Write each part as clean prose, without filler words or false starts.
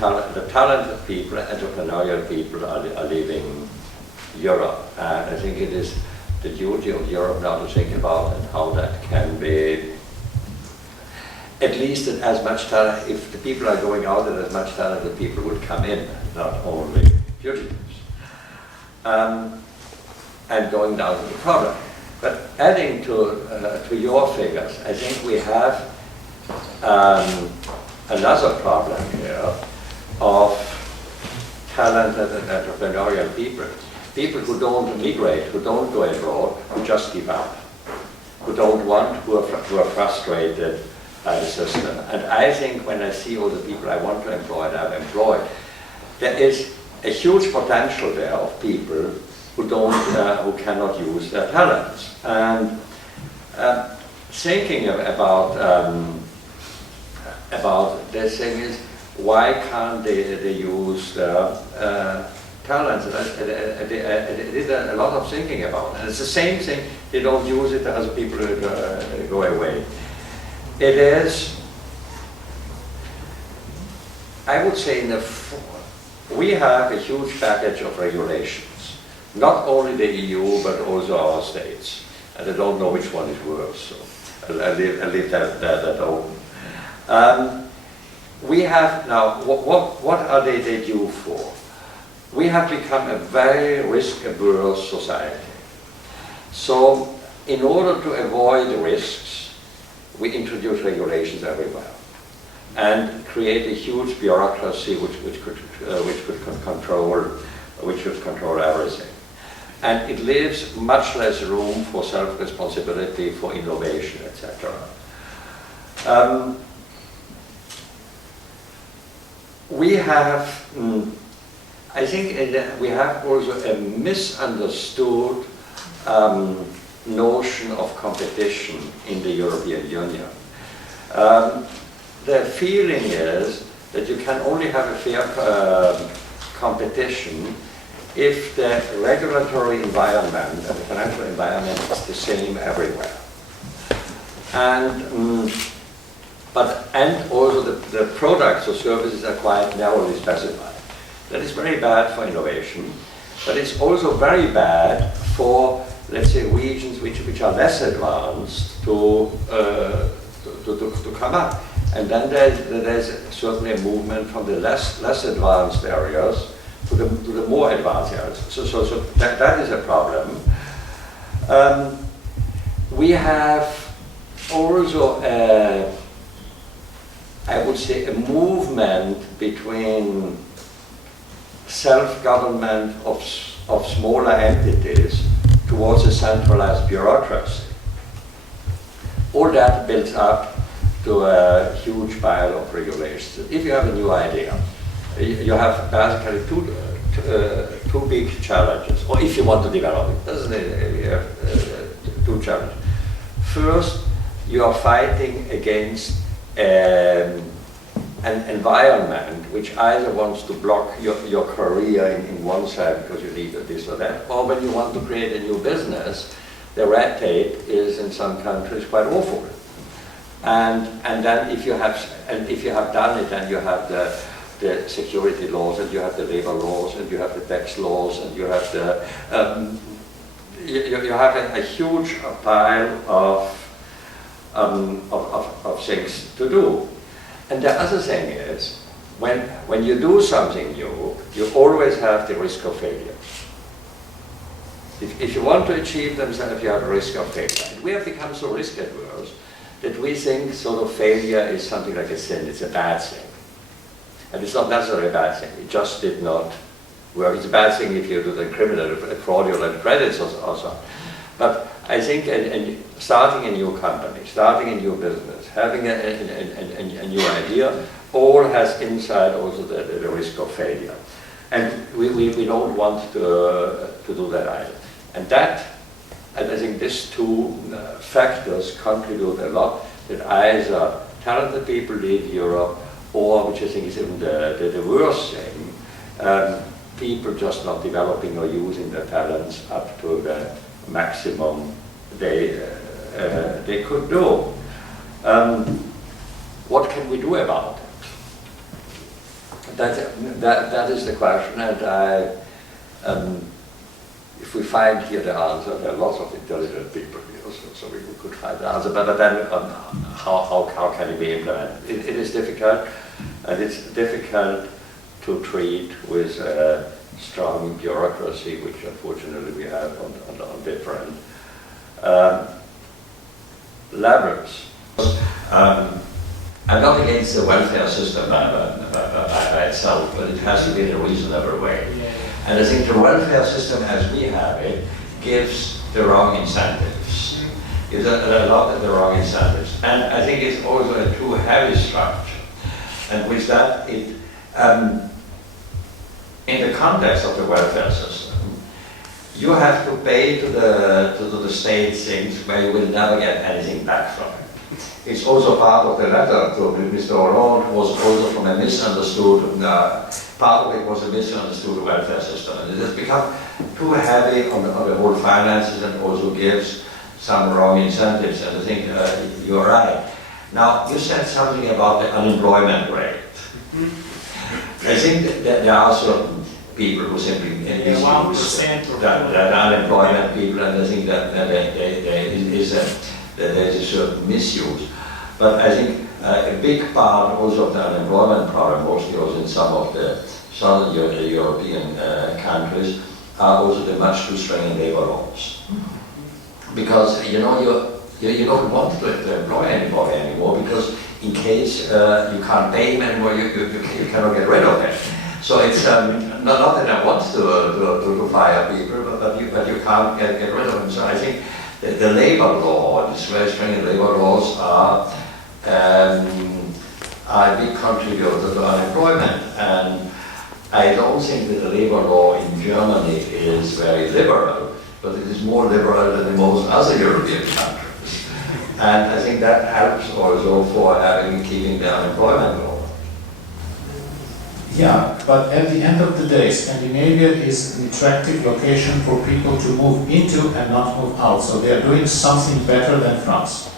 the talented people, entrepreneurial people are leaving Europe. And I think it is the duty of Europe now to think about and how that can be, at least as much talent, if the people are going out, and as much talent the people would come in, not only fugitives. And going down to the problem. But adding to your figures, I think we have another problem here of talented and entrepreneurial people. People who don't migrate, who don't go abroad, who just give up, who don't want, who are frustrated by the system. And I think when I see all the people I want to employ and I've employed, there is a huge potential there of people who don't, who cannot use their talents. And thinking about this thing is, why can't they use their talents? I did a lot of thinking about it. And it's the same thing, they don't use it as people go away. It is, I would say, we have a huge package of regulations. Not only the EU, but also our states. And I don't know which one is worse, so I'll leave that open. We have now, what are they due for? We have become a very risk-averse society. So, in order to avoid the risks, we introduce regulations everywhere and create a huge bureaucracy which could control everything. And it leaves much less room for self-responsibility, for innovation, etc. We have, I think we have also a misunderstood notion of competition in the European Union. The feeling is that you can only have a fair competition if the regulatory environment and the financial environment is the same everywhere. And also the products or services are quite narrowly specified. That is very bad for innovation, but it's also very bad for, let's say, regions which are less advanced to come up. And then there's certainly a movement from the less advanced areas to the more advanced areas. So that is a problem. We have also, I would say, a movement between self-government of smaller entities towards a centralized bureaucracy. All that builds up to a huge pile of regulations. If you have a new idea, you have basically two big challenges, or if you want to develop it, doesn't it? You have two challenges. First, you are fighting against an environment which either wants to block your career in one side because you need this or that, or when you want to create a new business, the red tape is in some countries quite awful. And then if you have done it, then you have the security laws, and you have the labor laws, and you have the tax laws, and you have the you have a huge pile of things to do. And the other thing is, when you do something new, you always have the risk of failure. If you want to achieve themselves, you have a risk of failure. And we have become so risk averse that we think sort of failure is something like a sin, it's a bad thing. And it's not necessarily a bad thing, it just did not work. It's a bad thing if you do the criminal, fraudulent credits or so. But I think starting a new company, starting a new business, having a new idea, all has inside also the risk of failure. And we don't want to do that either. And I think these two factors contribute a lot, that either talented people leave Europe, or, which I think is even the worst thing, people just not developing or using their talents up to the maximum they could do. What can we do about it? that is the question, and if we find here the answer, there are lots of intelligent people here, so we could find the answer. But then, how can it be implemented? It is difficult, and it's difficult to treat with strong bureaucracy, which unfortunately we have on different levels. I'm not against the welfare system by itself, but it has to be in a reasonable way. And I think the welfare system as we have it gives the wrong incentives. Gives a lot of the wrong incentives. And I think it's also a too heavy structure. And with that, it, in the context of the welfare system, you have to pay to the state things where you will never get anything back from it. It's also part of the letter to Mr. Hollande was also from a misunderstood, part of it was a misunderstood welfare system. And it has become too heavy on the whole finances and also gives some wrong incentives. And I think you're right. Now, you said something about the unemployment rate. I think that there are certain people who simply misuse that unemployment people, and I think that there is a certain misuse. But I think a big part also of the unemployment problem, mostly also in some of the southern European countries, are also the much too stringent labor laws. Because you don't want to employ anybody anymore, because in case you can't pay him anymore, you cannot get rid of him. So it's not that I want to fire people, but you can't get rid of them. So I think the labor law, these very stringent labor laws, are a big contributor to unemployment. And I don't think that the labor law in Germany is very liberal, but it is more liberal than in most other European countries. And I think that helps also for keeping the unemployment law. Yeah, but at the end of the day, Scandinavia is an attractive location for people to move into and not move out. So they are doing something better than France.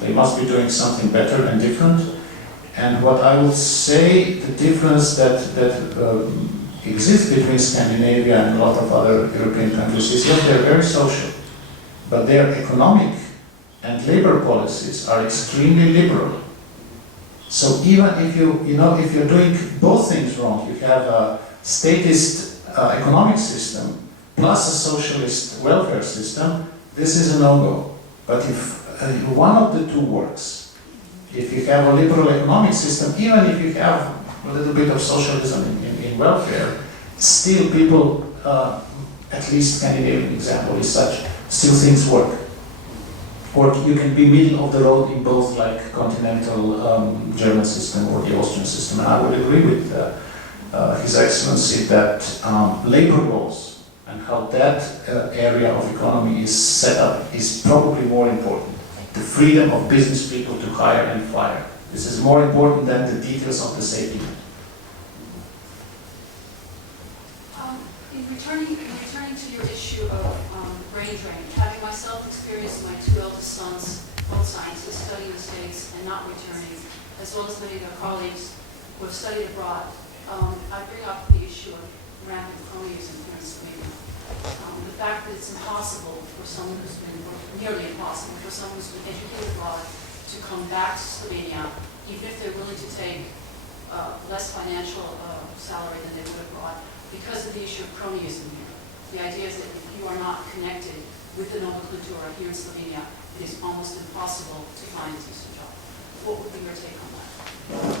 They must be doing something better and different. And what I would say, the difference that exists between Scandinavia and a lot of other European countries is that they're very social, but their economic and labor policies are extremely liberal. So even if if you're doing both things wrong, you have a statist economic system plus a socialist welfare system, this is a no-go. But if one of the two works, if you have a liberal economic system, even if you have a little bit of socialism in welfare, still people, at least Scandinavian example is such, still things work. Or you can be middle of the road in both, like continental German system or the Austrian system. And I would agree with His Excellency that labor laws and how that area of economy is set up is probably more important. The freedom of business people to hire and fire. This is more important than the details of the safety net. In returning to your issue of brain drain, having myself experienced my two eldest sons, both scientists, studying in the States and not returning, as well as many of their colleagues who have studied abroad, I bring up the issue of rampant cronyism here in Slovenia. The fact that it's impossible for someone who's been, or nearly impossible for someone who's been educated abroad to come back to Slovenia, even if they're willing to take less financial salary than they would abroad, because of the issue of cronyism here. The idea is that if you are not connected with the nomenclatura here in Slovenia, it is almost impossible to find a decent job. What would be your take on that?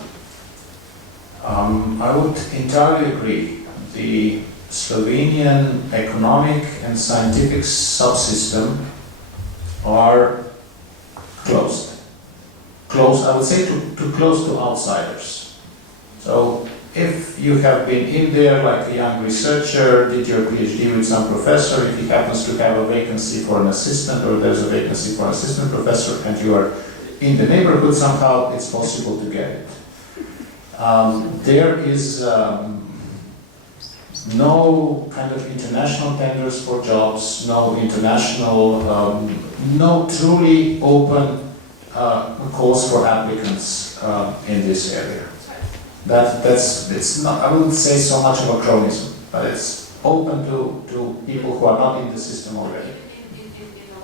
I would entirely agree. The Slovenian economic and scientific subsystem are closed. Closed, I would say, too close to outsiders. So if you have been in there like a young researcher, did your PhD with some professor, if he happens to have a vacancy for an assistant, or there's a vacancy for an assistant professor, and you are in the neighborhood somehow, it's possible to get it. There is no kind of international tenders for jobs, no international, no truly open calls for applicants in this area. it's not, I wouldn't say so much of a chronism, but it's open to people who are not in the system already. In the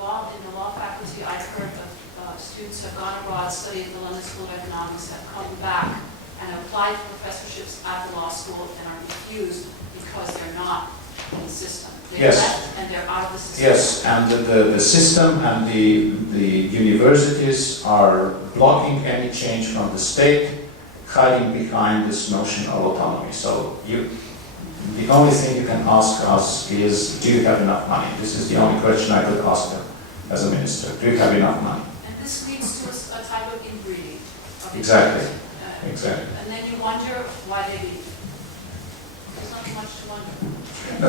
law faculty, I've heard of students who have gone abroad, studied at the London School of Economics, have come back and applied for professorships at the law school and are refused because they're not in the system. They're Yes. left and they're out of the system. Yes, and the system and the universities are blocking any change from the state, hiding behind this notion of autonomy. So the only thing you can ask us is, do you have enough money? This is the only question I could ask them as a minister. Do you have enough money? And this leads to a type of inbreeding. Exactly. Exactly. And then you wonder why they leave. There's not much to wonder. No,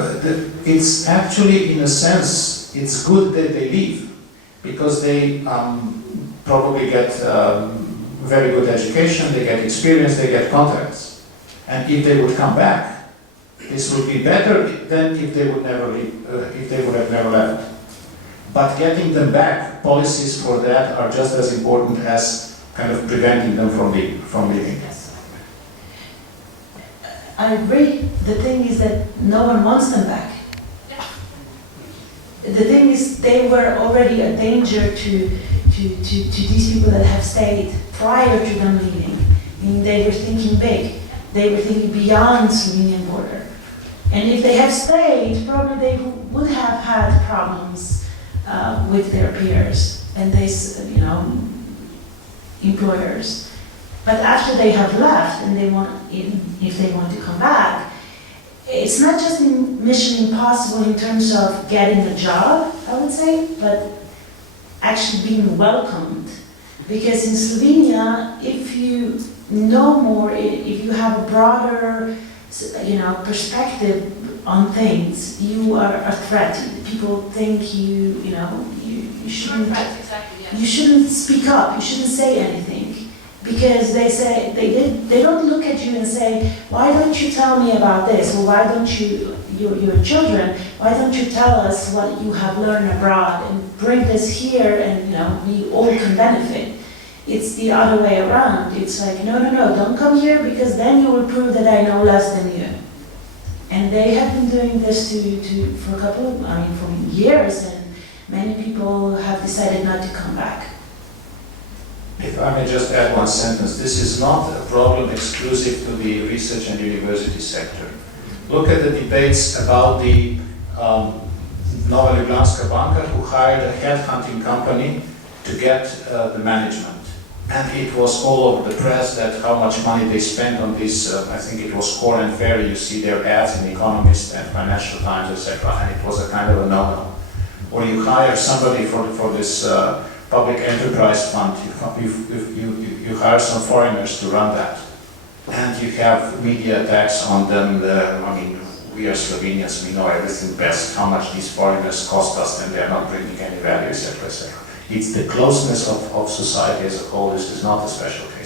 it's actually, in a sense, it's good that they leave, because they probably get very good education, they get experience, they get contacts. And if they would come back, this would be better than if they would never leave, if they would have never left. But getting them back, policies for that are just as important as kind of preventing them from leaving. Yes. I agree. The thing is that no one wants them back. Yeah. The thing is, they were already a danger to these people that have stayed prior to them leaving. I mean, they were thinking big. They were thinking beyond Slovenian border. And if they had stayed, probably they would have had problems with their peers and employers. But after they have left and if they want to come back, it's not just mission impossible in terms of getting a job, I would say, but actually being welcomed. Because in Slovenia, if you know more, if you have a broader, perspective on things, you are a threat. People think you shouldn't. Exactly, yes. You shouldn't speak up. You shouldn't say anything, because they don't look at you and say, why don't you tell me about this, or why don't you, your children, why don't you tell us what you have learned abroad and bring this here, and we all can benefit. It's the other way around. It's like, no, don't come here, because then you will prove that I know less than you. And they have been doing this for years, and many people have decided not to come back. If I may just add one sentence, this is not a problem exclusive to the research and university sector. Look at the debates about the Nova Ljubljanska Banka, who hired a headhunting company to get the management. And it was all over the press that how much money they spent on this, I think it was Core and Fair, you see their ads in Economist and Financial Times, etc. And it was a kind of a no-no. Or you hire somebody for this public enterprise fund, you hire some foreigners to run that. And you have media attacks on them. We are Slovenians, we know everything best, how much these foreigners cost us, and they're not bringing any value, etc., etc. It's the closeness of society as a whole. This is not a special case.